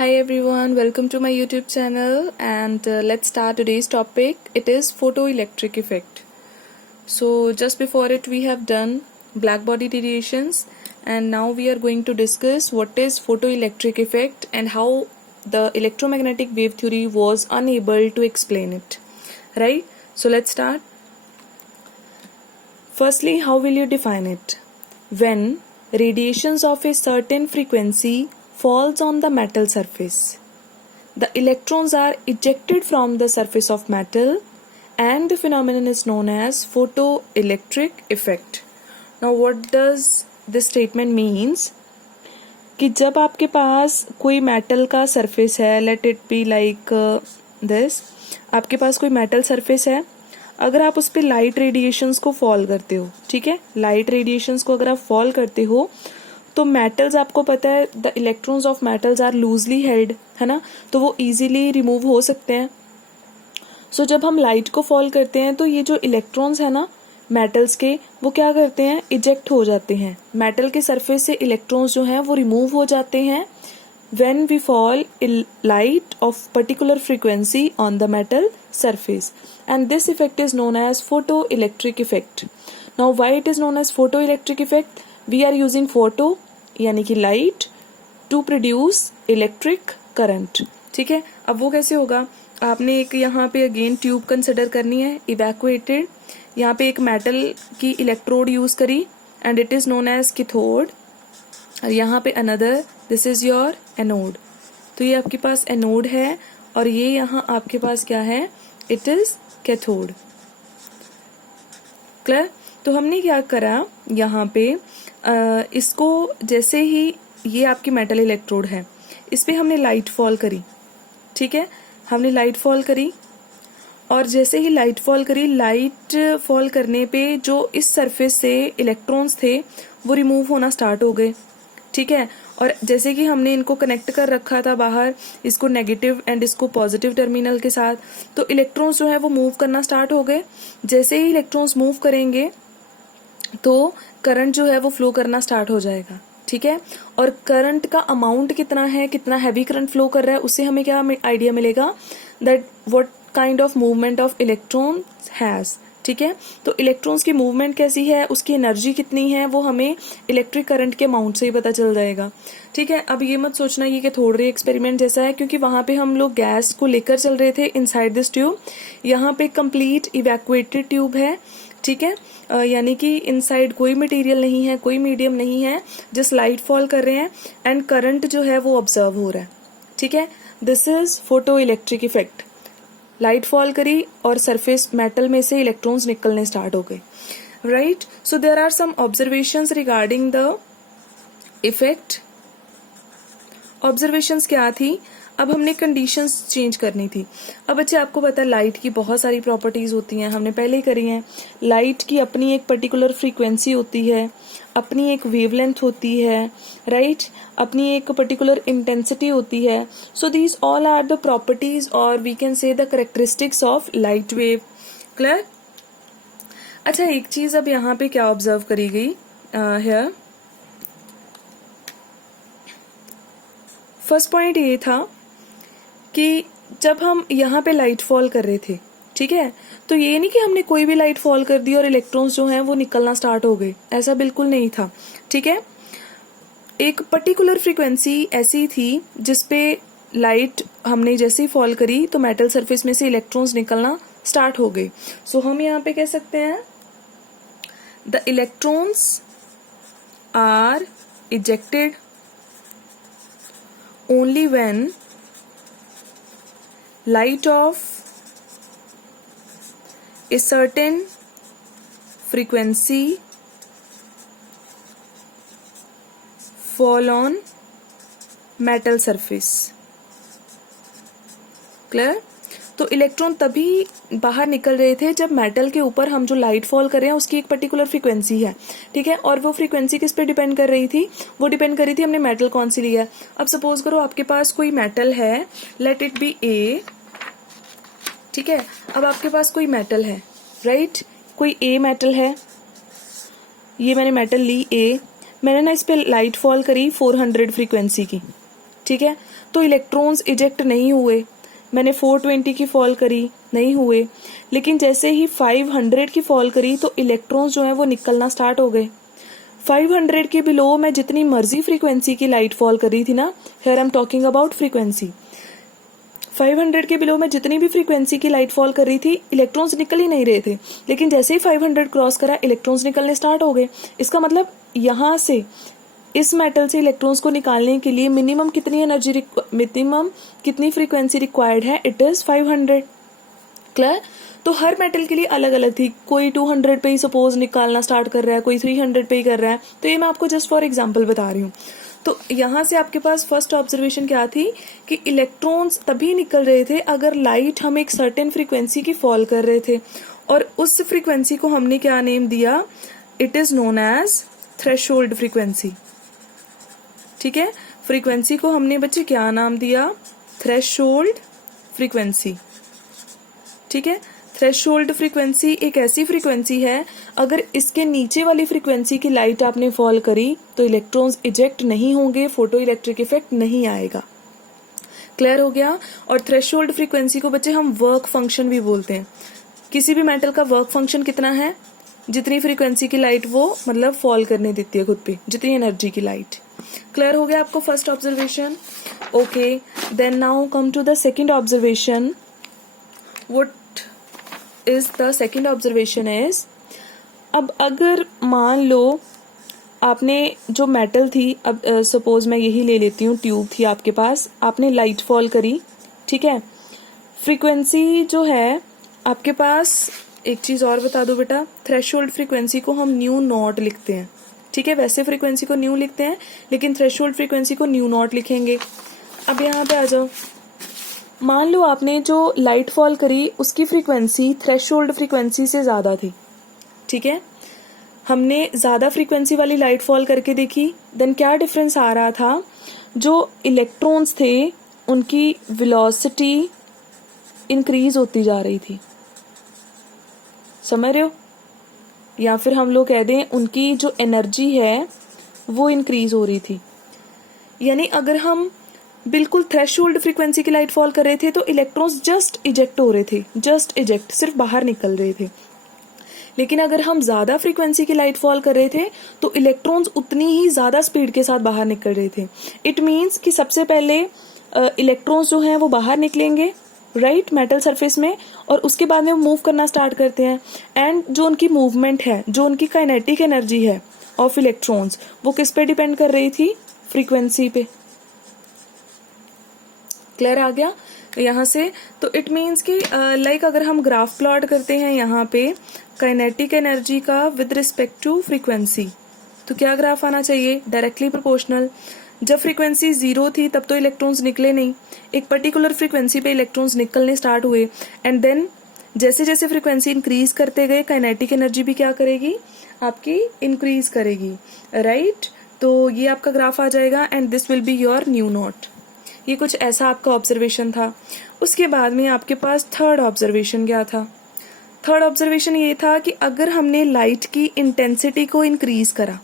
Hi everyone, welcome to my YouTube channel and let's start today's topic. It is photoelectric effect. So just before it we have done black body radiations and now we are going to discuss what is photoelectric effect and how the electromagnetic wave theory was unable to explain it. Right? So let's start. Firstly, how will you define it? When radiations of a certain frequency falls on the metal surface, the electrons are ejected from the surface of metal and the phenomenon is known as photoelectric effect. Now what does this statement means? कि जब आपके पास कोई metal का surface है, let it be like this, आपके पास कोई metal surface है, अगर आप उस पर लाइट रेडिएशंस को फॉल करते हो, ठीक है, लाइट रेडिएशंस को अगर आप फॉल करते हो तो मेटल्स, आपको पता है the electrons of metals are loosely held, है ना, तो वो इजीली रिमूव हो सकते हैं. सो जब हम लाइट को फॉल करते हैं तो ये जो इलेक्ट्रॉन्स है ना मेटल्स के, वो क्या करते हैं, इजेक्ट हो जाते हैं. मेटल के सरफेस से इलेक्ट्रॉन्स जो हैं वो रिमूव हो जाते हैं when we fall light of particular frequency on the metal surface, and this effect is known as photoelectric effect. Now why it is known as photoelectric effect? We are using photo यानी कि light to produce electric current. ठीक है, अब वो कैसे होगा, आपने एक यहाँ पे अगेन ट्यूब कंसिडर करनी है, इवैक्यूएटेड, यहाँ पे एक मेटल की इलेक्ट्रोड यूज करी and it is known as cathode, और यहाँ पे another, this is your anode. तो ये आपके पास एनोड है और ये यहाँ आपके पास क्या है, इट इज कैथोड. क्लियर? तो हमने क्या करा यहाँ पे, इसको जैसे ही ये आपकी मेटल इलेक्ट्रोड है, इस पे हमने लाइट फॉल करी, ठीक है, हमने लाइट फॉल करी और जैसे ही लाइट फॉल करी, लाइट फॉल करने पे जो इस सरफेस से इलेक्ट्रॉन्स थे वो रिमूव होना स्टार्ट हो गए, ठीक है. और जैसे कि हमने इनको कनेक्ट कर रखा था बाहर, इसको नेगेटिव एंड इसको पॉजिटिव टर्मिनल के साथ, तो इलेक्ट्रॉन्स जो है वो मूव करना स्टार्ट हो गए. जैसे ही इलेक्ट्रॉन्स मूव करेंगे तो करंट जो है वो फ्लो करना स्टार्ट हो जाएगा, ठीक है. और करंट का अमाउंट कितना है, कितना हैवी करंट फ्लो कर रहा है, उससे हमें क्या आइडिया मिलेगा, that what kind of movement of electron has, ठीक है. तो इलेक्ट्रॉन्स की मूवमेंट कैसी है, उसकी एनर्जी कितनी है, वो हमें इलेक्ट्रिक करंट के अमाउंट से ही पता चल जाएगा, ठीक है. अब ये मत सोचना ये कि थोड़ी एक्सपेरिमेंट जैसा है, क्योंकि वहां पे हम लोग गैस को लेकर चल रहे थे इनसाइड दिस ट्यूब, यहाँ पे कंप्लीट इवैक्यूएटेड ट्यूब है, ठीक है, यानी कि इनसाइड कोई मटेरियल नहीं है, कोई मीडियम नहीं है, जस्ट लाइट फॉल कर रहे हैं एंड करंट जो है वो ऑब्जर्व हो रहा है, ठीक है. This is photo electric effect. Light fall करी और सरफेस मेटल में से इलेक्ट्रॉन्स निकलने स्टार्ट हो गए, right. So there are some observations regarding the effect. Observations क्या थी, अब हमने कंडीशंस चेंज करनी थी. अब बच्चे आपको पता है लाइट की बहुत सारी प्रॉपर्टीज होती हैं, हमने पहले ही करी हैं. लाइट की अपनी एक पर्टिकुलर फ्रीक्वेंसी होती है, अपनी एक वेवलेंथ होती है, राइट, अपनी एक पर्टिकुलर इंटेंसिटी होती है. So these all are the properties और we can say the characteristics of light wave. Clear? अच्छा, एक चीज अब यहाँ पे क्या ऑब्जर्व करी गई हियर, फर्स्ट पॉइंट ये था कि जब हम यहाँ पे लाइट फॉल कर रहे थे, ठीक है, तो ये नहीं कि हमने कोई भी लाइट फॉल कर दी और इलेक्ट्रॉन्स जो हैं वो निकलना स्टार्ट हो गए, ऐसा बिल्कुल नहीं था, ठीक है. एक पर्टिकुलर फ्रीक्वेंसी ऐसी थी जिसपे लाइट हमने जैसे ही फॉल करी तो मेटल सरफेस में से इलेक्ट्रॉन्स निकलना स्टार्ट हो गए. सो हम यहाँ पे कह सकते हैं the electrons are ejected only when light of a certain frequency fall on metal surface. Clear? तो इलेक्ट्रॉन तभी बाहर निकल रहे थे जब मेटल के ऊपर हम जो लाइट फॉल कर रहे हैं उसकी एक पर्टिकुलर फ्रीक्वेंसी है, ठीक है, और वो फ्रीक्वेंसी किस पे डिपेंड कर रही थी, वो डिपेंड कर रही थी हमने मेटल कौन सी लिया. अब सपोज करो आपके पास कोई मेटल है, लेट इट बी ए, ठीक है. अब आपके पास कोई मेटल है, राइट, कोई ए मेटल है, ये मैंने मेटल ली ए, मैंने ना इस पे लाइट फॉल करी 400 फ्रीक्वेंसी की, ठीक है। तो इलेक्ट्रॉन्स इजेक्ट नहीं हुए, मैंने 420 की फॉल करी, नहीं हुए, लेकिन जैसे ही 500 की फॉल करी तो इलेक्ट्रॉन्स जो हैं वो निकलना स्टार्ट हो गए। 500 के बिलो मैं जितनी मर्जी फ्रीक्वेंसी की लाइट फॉल कर रही थी ना, here I am talking about frequency, 500 के बिलो मैं जितनी भी फ्रीक्वेंसी की लाइट फॉल कर रही थी, इलेक्ट्रॉन्स निकल ही नहीं रहे थे, लेकिन जैसे ही 500 क्रॉस करा इलेक्ट्रॉन्स निकलने स्टार्ट हो गए। इसका मतलब यहाँ से इस मेटल से इलेक्ट्रॉन्स को निकालने के लिए मिनिमम कितनी फ्रीक्वेंसी रिक्वायर्ड है, इट इज 500। क्लियर। तो हर मेटल के लिए अलग अलग थी, कोई 200 पे ही सपोज निकालना स्टार्ट कर रहा है, कोई 300 पे ही कर रहा है। तो ये मैं आपको जस्ट फॉर एग्जांपल बता रही हूँ। तो यहाँ से आपके पास फर्स्ट ऑब्जर्वेशन क्या थी कि इलेक्ट्रॉन्स तभी निकल रहे थे अगर लाइट हम एक सर्टेन फ्रीक्वेंसी की फॉल कर रहे थे, और उस फ्रीक्वेंसी को हमने क्या नेम दिया, it is known as threshold frequency. ठीक है, फ्रीक्वेंसी को हमने बच्चे क्या नाम दिया, थ्रेशोल्ड फ्रीक्वेंसी। ठीक है, थ्रेशोल्ड फ्रीक्वेंसी एक ऐसी फ्रीक्वेंसी है अगर इसके नीचे वाली फ्रीक्वेंसी की लाइट आपने फॉल करी तो इलेक्ट्रॉन्स इजेक्ट नहीं होंगे, फोटो इलेक्ट्रिक इफेक्ट नहीं आएगा। क्लियर हो गया। और थ्रेशोल्ड फ्रीक्वेंसी को बच्चे हम वर्क फंक्शन भी बोलते हैं। किसी भी मेटल का वर्क फंक्शन कितना है, जितनी फ्रीक्वेंसी की लाइट वो मतलब फॉल करने देती है खुद पे, जितनी एनर्जी की लाइट। क्लियर हो गया आपको first observation. Okay, then now come to the second observation. What is the second observation is, अब अगर मान लो आपने जो मेटल थी, अब सपोज मैं यही ले लेती हूँ, ट्यूब थी आपके पास, आपने लाइट फॉल करी। ठीक है, फ्रीक्वेंसी जो है आपके पास, एक चीज और बता दो बेटा, थ्रेशोल्ड फ्रीक्वेंसी को हम न्यू नॉट लिखते हैं। ठीक है, वैसे फ्रीक्वेंसी को न्यू लिखते हैं लेकिन थ्रेशोल्ड फ्रीक्वेंसी को न्यू नॉट लिखेंगे। अब यहाँ पे आ जाओ, मान लो आपने जो लाइट फॉल करी उसकी फ्रीक्वेंसी थ्रेशोल्ड फ्रीक्वेंसी से ज्यादा थी। ठीक है, हमने ज्यादा फ्रीक्वेंसी वाली लाइट फॉल करके देखी, देन क्या डिफरेंस आ रहा था, जो इलेक्ट्रॉन्स थे उनकी वेलोसिटी इंक्रीज होती जा रही थी। समझ रहे हो, या फिर हम लोग कह दें उनकी जो एनर्जी है वो इंक्रीज हो रही थी। यानी अगर हम बिल्कुल थ्रेशोल्ड फ्रीक्वेंसी की लाइट फॉल कर रहे थे तो इलेक्ट्रॉन्स जस्ट इजेक्ट हो रहे थे, जस्ट इजेक्ट, सिर्फ बाहर निकल रहे थे। लेकिन अगर हम ज्यादा फ्रीक्वेंसी की लाइट फॉल कर रहे थे तो इलेक्ट्रॉन्स उतनी ही ज्यादा स्पीड के साथ बाहर निकल रहे थे। इट मीन्स कि सबसे पहले इलेक्ट्रॉन्स जो हैं वो बाहर निकलेंगे राइट मेटल सरफेस में, और उसके बाद में वो मूव करना स्टार्ट करते हैं। एंड जो उनकी मूवमेंट है, जो उनकी काइनेटिक एनर्जी है ऑफ इलेक्ट्रॉन्स, वो किस पे डिपेंड कर रही थी, फ्रीक्वेंसी पे। क्लियर आ गया यहाँ से। तो इट मीन्स कि लाइक अगर हम ग्राफ प्लॉट करते हैं यहाँ पे काइनेटिक एनर्जी का विद रिस्पेक्ट टू फ्रीक्वेंसी, तो क्या ग्राफ आना चाहिए, डायरेक्टली प्रोपोर्शनल। जब फ्रीक्वेंसी 0 थी तब तो इलेक्ट्रॉन्स निकले नहीं, एक पर्टिकुलर फ्रीक्वेंसी पे इलेक्ट्रॉन्स निकलने स्टार्ट हुए, एंड देन जैसे जैसे फ्रीक्वेंसी इंक्रीज करते गए काइनेटिक एनर्जी भी क्या करेगी, आपकी इंक्रीज करेगी, राइट। तो ये आपका ग्राफ आ जाएगा and this will be your new not. ये कुछ ऐसा आपका ऑब्जर्वेशन था। उसके बाद में आपके पास थर्ड ऑब्जर्वेशन क्या था, थर्ड ऑब्जर्वेशन ये था कि अगर हमने लाइट की इंटेंसिटी को इंक्रीज करा,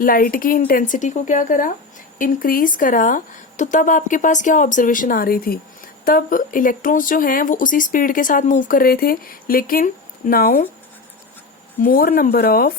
लाइट की इंटेंसिटी को क्या करा, इंक्रीज करा, तो तब आपके पास क्या ऑब्जर्वेशन आ रही थी, तब इलेक्ट्रॉन्स जो हैं वो उसी स्पीड के साथ मूव कर रहे थे, लेकिन now more number of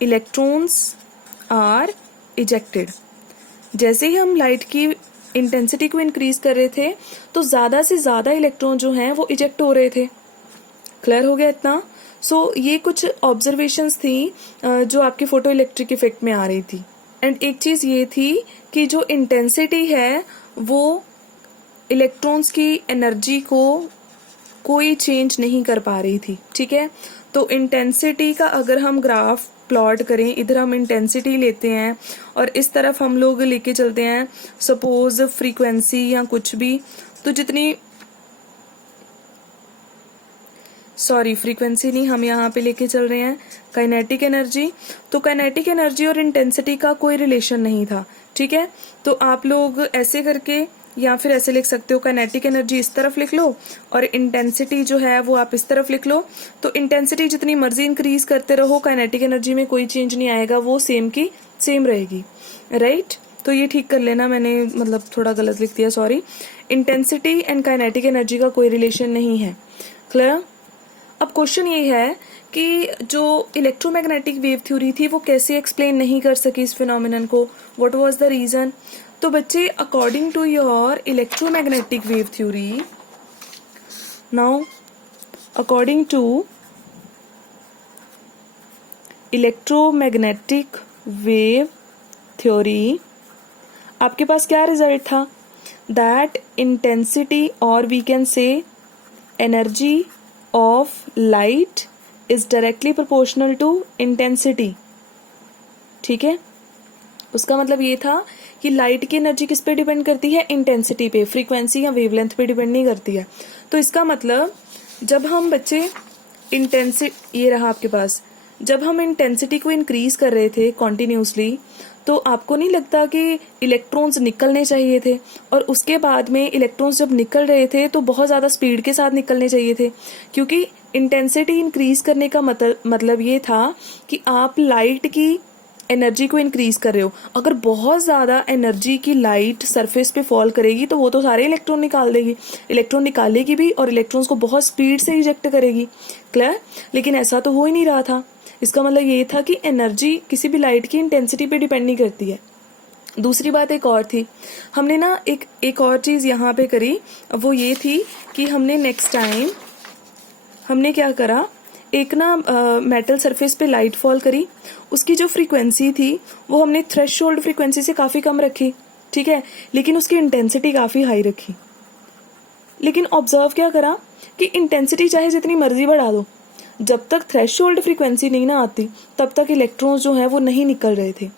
electrons are ejected. जैसे ही हम लाइट की इंटेंसिटी को इंक्रीज कर रहे थे तो ज्यादा से ज्यादा इलेक्ट्रॉन जो हैं वो इजेक्ट हो रहे थे। क्लियर हो गया इतना। सो ये कुछ ऑब्जर्वेशंस थी जो आपके फोटो इलेक्ट्रिक इफेक्ट में आ रही थी। एंड एक चीज ये थी कि जो इंटेंसिटी है वो इलेक्ट्रॉन्स की एनर्जी को कोई चेंज नहीं कर पा रही थी। ठीक है, तो इंटेंसिटी का अगर हम ग्राफ प्लॉट करें, इधर हम इंटेंसिटी लेते हैं और इस तरफ हम लोग लेके चलते हैं सपोज फ्रीक्वेंसी या कुछ भी, तो जितनी फ्रीक्वेंसी नहीं, हम यहाँ पे लेके चल रहे हैं काइनेटिक एनर्जी। तो काइनेटिक एनर्जी और इंटेंसिटी का कोई रिलेशन नहीं था। ठीक है, तो आप लोग ऐसे करके या फिर ऐसे लिख सकते हो, काइनेटिक एनर्जी इस तरफ लिख लो और इंटेंसिटी जो है वो आप इस तरफ लिख लो। तो इंटेंसिटी जितनी मर्जी इंक्रीज करते रहो, काइनेटिक एनर्जी में कोई चेंज नहीं आएगा, वो सेम की सेम रहेगी, राइट? तो ये ठीक कर लेना, मैंने मतलब थोड़ा गलत लिख दिया, sorry. Intensity and kinetic energy का कोई रिलेशन नहीं है, क्लियर? अब क्वेश्चन ये है कि जो इलेक्ट्रोमैग्नेटिक वेव थ्योरी थी वो कैसे एक्सप्लेन नहीं कर सकी इस फिनोमिनन को, व्हाट वाज द रीजन? तो बच्चे, according to your electromagnetic wave theory, now according to electromagnetic wave theory आपके पास क्या रिजल्ट था? दैट इंटेंसिटी और we can say energy of light is directly proportional to intensity, ठीक है? उसका मतलब ये था कि लाइट की एनर्जी किस पे डिपेंड करती है? इंटेंसिटी पे, फ्रीक्वेंसी या वेवलेंथ पे डिपेंड नहीं करती है। तो इसका मतलब जब हम बच्चे ये रहा आपके पास, जब हम इंटेंसिटी को इंक्रीज कर रहे थे कॉन्टिन्यूसली, तो आपको नहीं लगता कि इलेक्ट्रॉन्स निकलने चाहिए थे? और उसके बाद में इलेक्ट्रॉन्स जब निकल रहे थे तो बहुत ज़्यादा स्पीड के साथ निकलने चाहिए थे, क्योंकि इंटेंसिटी इंक्रीज करने का मतलब ये था कि आप लाइट की एनर्जी को इंक्रीज कर रहे हो। अगर बहुत ज़्यादा एनर्जी की लाइट सरफेस पे फॉल करेगी तो वो तो सारे इलेक्ट्रॉन निकाल देगी, इलेक्ट्रॉन निकालेगी भी और इलेक्ट्रॉन्स को बहुत स्पीड से रिजेक्ट करेगी, क्लियर? लेकिन ऐसा तो हो ही नहीं रहा था। इसका मतलब ये था कि एनर्जी किसी भी लाइट की इंटेंसिटी पे डिपेंड नहीं करती है। दूसरी बात एक और थी, हमने ना एक और चीज़ यहाँ पे करी, वो ये थी कि हमने नेक्स्ट टाइम हमने क्या करा, एक ना मेटल सरफेस पे लाइट फॉल करी, उसकी जो फ्रीक्वेंसी थी वो हमने थ्रेशोल्ड फ्रीक्वेंसी से काफ़ी कम रखी, ठीक है? लेकिन उसकी इंटेंसिटी काफ़ी हाई रखी। लेकिन ऑब्जर्व क्या करा कि इंटेंसिटी चाहे जितनी मर्जी बढ़ा दो, जब तक थ्रेशोल्ड फ्रीक्वेंसी नहीं ना आती तब तक इलेक्ट्रॉन्स जो हैं वो नहीं निकल रहे थे।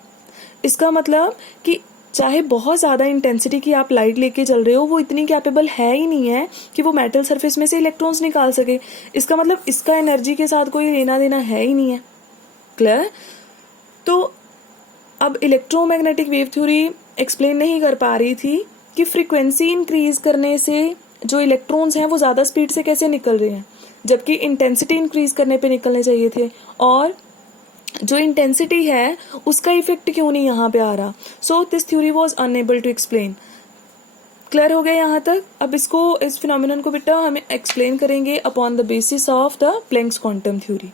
इसका मतलब कि चाहे बहुत ज़्यादा इंटेंसिटी की आप लाइट लेके चल रहे हो, वो इतनी कैपेबल है ही नहीं है कि वो मेटल सरफेस में से इलेक्ट्रॉन्स निकाल सके। इसका मतलब इसका एनर्जी के साथ कोई लेना देना है ही नहीं है, क्लियर? तो अब इलेक्ट्रोमैग्नेटिक वेव थ्योरी एक्सप्लेन नहीं कर पा रही थी कि फ्रीक्वेंसी इंक्रीज करने से जो इलेक्ट्रॉन्स हैं वो ज़्यादा स्पीड से कैसे निकल रहे हैं, जबकि इंटेंसिटी इंक्रीज करने पे निकलने चाहिए थे, और जो इंटेंसिटी है उसका इफेक्ट क्यों नहीं यहाँ पे आ रहा? So this theory was unable to explain. Clear हो गया यहाँ तक? अब इस फिनोमिनन को बेटा हम एक्सप्लेन करेंगे upon the basis of the Planck's quantum theory,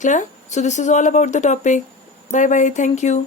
clear? So this is all about the topic. Bye bye, thank you.